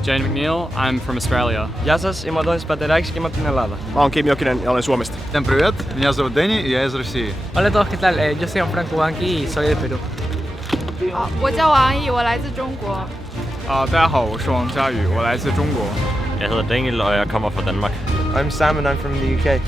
is Jane McNeil. I'm from Australia. Γεια σας, είμαι ο Αντώνης Πατεράκης και είμαι από την Ελλάδα. Mä oon Kim Jokinen ja olen Suomesta. Всем привет, меня зовут Дэнни, и я из России. Hola a todos, ¿qué tal? Yo soy Franco Banqui y soy de Perú. 我叫王毅，我来自中国。大家好，我是王佳宇，我来自中国。 Jeg hedder Daniel, og jeg kommer fra Danmark. I'm Sam and I'm from the UK.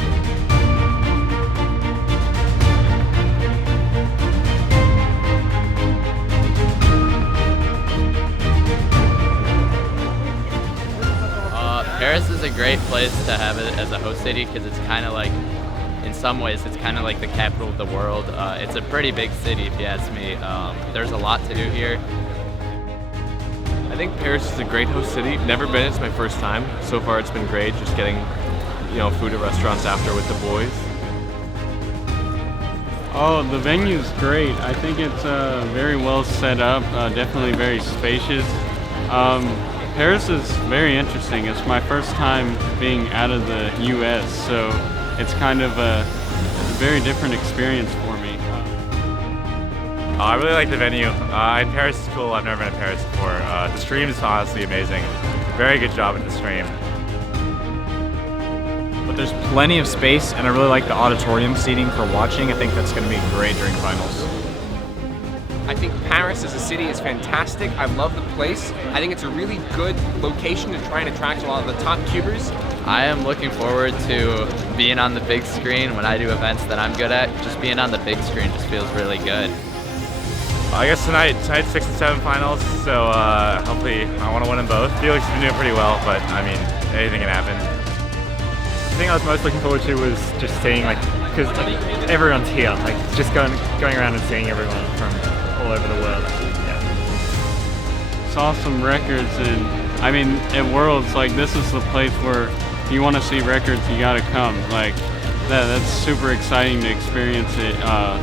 Paris is a great place to have it as a host city because it's kind of like, in some ways, it's kind of like the capital of the world. It's a pretty big city, if you ask me. There's a lot to do here. I think Paris is a great host city. Never been, it's my first time. So far it's been great, just getting, food at restaurants after with the boys. Oh, the venue's great. I think it's very well set up, definitely very spacious. Paris is very interesting. It's my first time being out of the US, so it's kind of a very different experience for me. I really like the venue. Paris is cool. I've never been to Paris before. The stream is honestly amazing. Very good job with the stream. But there's plenty of space, and I really like the auditorium seating for watching. I think that's going to be great during finals. I think Paris as a city is fantastic. I love the place. I think it's a really good location to try and attract a lot of the top cubers. I am looking forward to being on the big screen when I do events that I'm good at. Just being on the big screen just feels really good. I guess tonight's 6 and 7 finals, so hopefully I want to win them both. Felix has been doing pretty well, but I mean, anything can happen. The thing I was most looking forward to was just seeing, because everyone's here, just going around and seeing everyone from all over the world. Yeah. Saw some records, and I mean, at Worlds, this is the place where if you want to see records, you gotta come. That's super exciting to experience it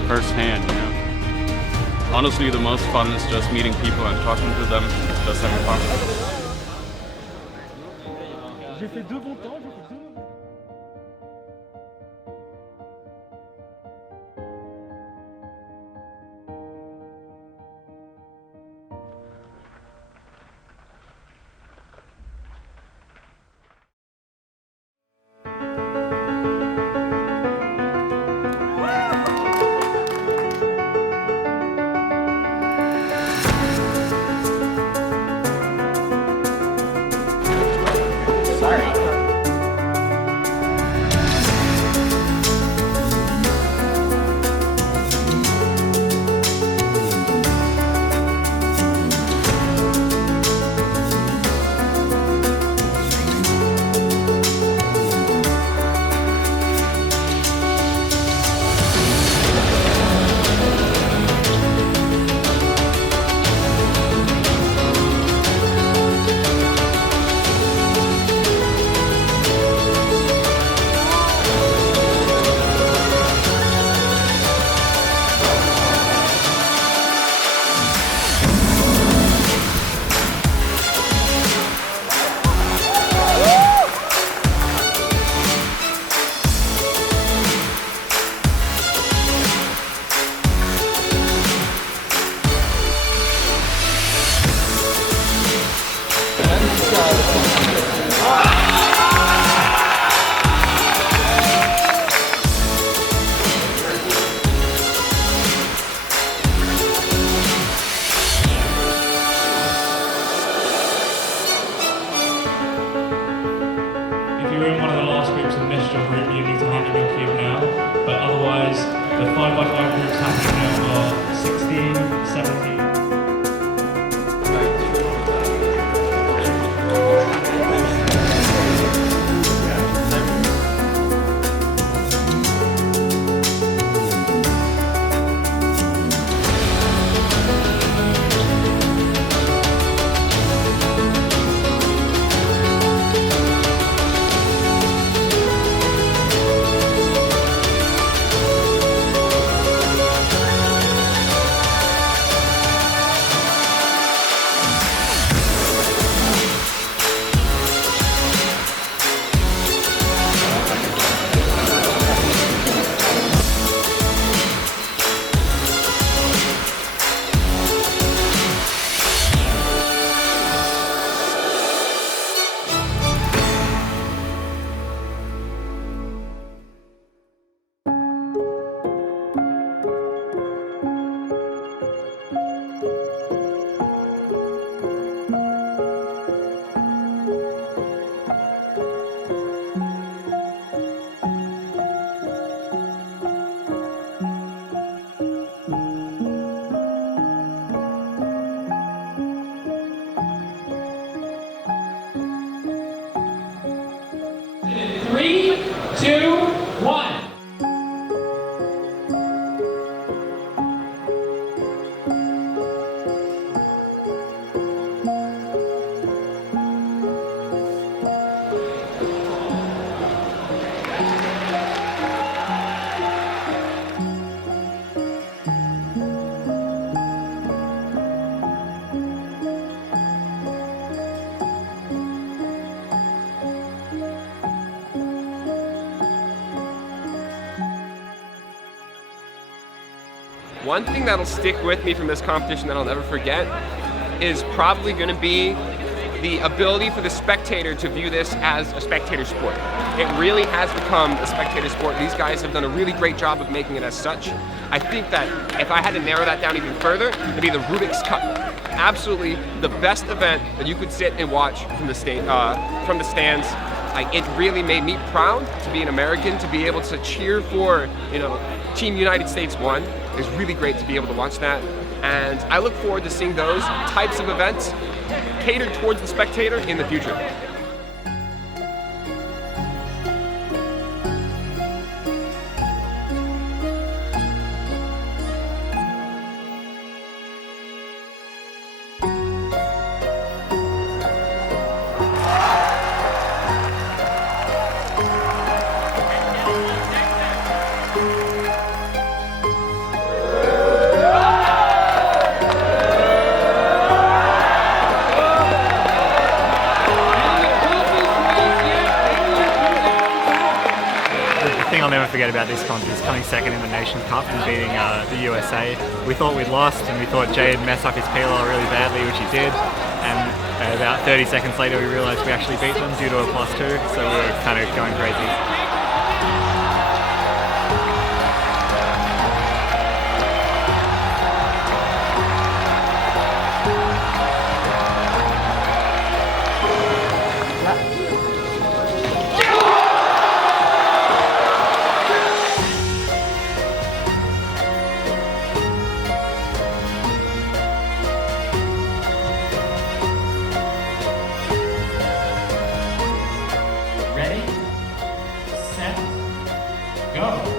firsthand, Honestly, the most fun is just meeting people and talking to them, just having fun. If you're in one of the last groups and missed your group, you need to hand in your cube now. But otherwise, the 5x5 groups happening now are 16, 17. One thing that'll stick with me from this competition that I'll never forget is probably going to be the ability for the spectator to view this as a spectator sport. It really has become a spectator sport. These guys have done a really great job of making it as such. I think that if I had to narrow that down even further, it'd be the Rubik's Cup. Absolutely the best event that you could sit and watch from the stands. It really made me proud to be an American, to be able to cheer for, Team United States won. It was really great to be able to watch that. And I look forward to seeing those types of events catered towards the spectator in the future. The thing I'll never forget about this contest is coming second in the Nation Cup and beating the USA. We thought we'd lost and we thought Jay'd mess up his PLL really badly, which he did. And about 30 seconds later we realised we actually beat them due to a +2, so we were kind of going crazy. Ready, set, go.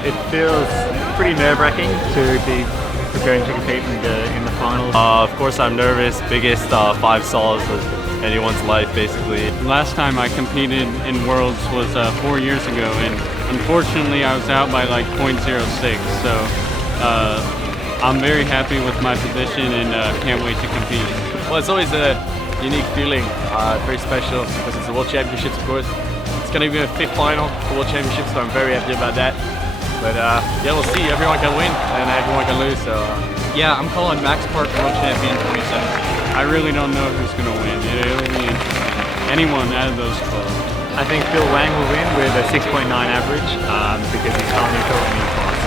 It feels pretty nerve-wracking to be preparing to compete in the finals. Of course I'm nervous, biggest 5 sols of anyone's life basically. Last time I competed in Worlds was 4 years ago, and unfortunately I was out by like 0.06, so I'm very happy with my position and can't wait to compete. Well, it's always a unique feeling, very special because it's the World Championships, of course. It's going to be a 5th final for World Championships, so I'm very happy about that. But yeah, we'll see. Everyone can win and everyone can lose. So Yeah, I'm calling Max Park World Champion 2017. I really don't know who's going to win. It'll be interesting. Anyone out of those 12. I think Bill Wang will win with a 6.9 average because he's color neutral and he's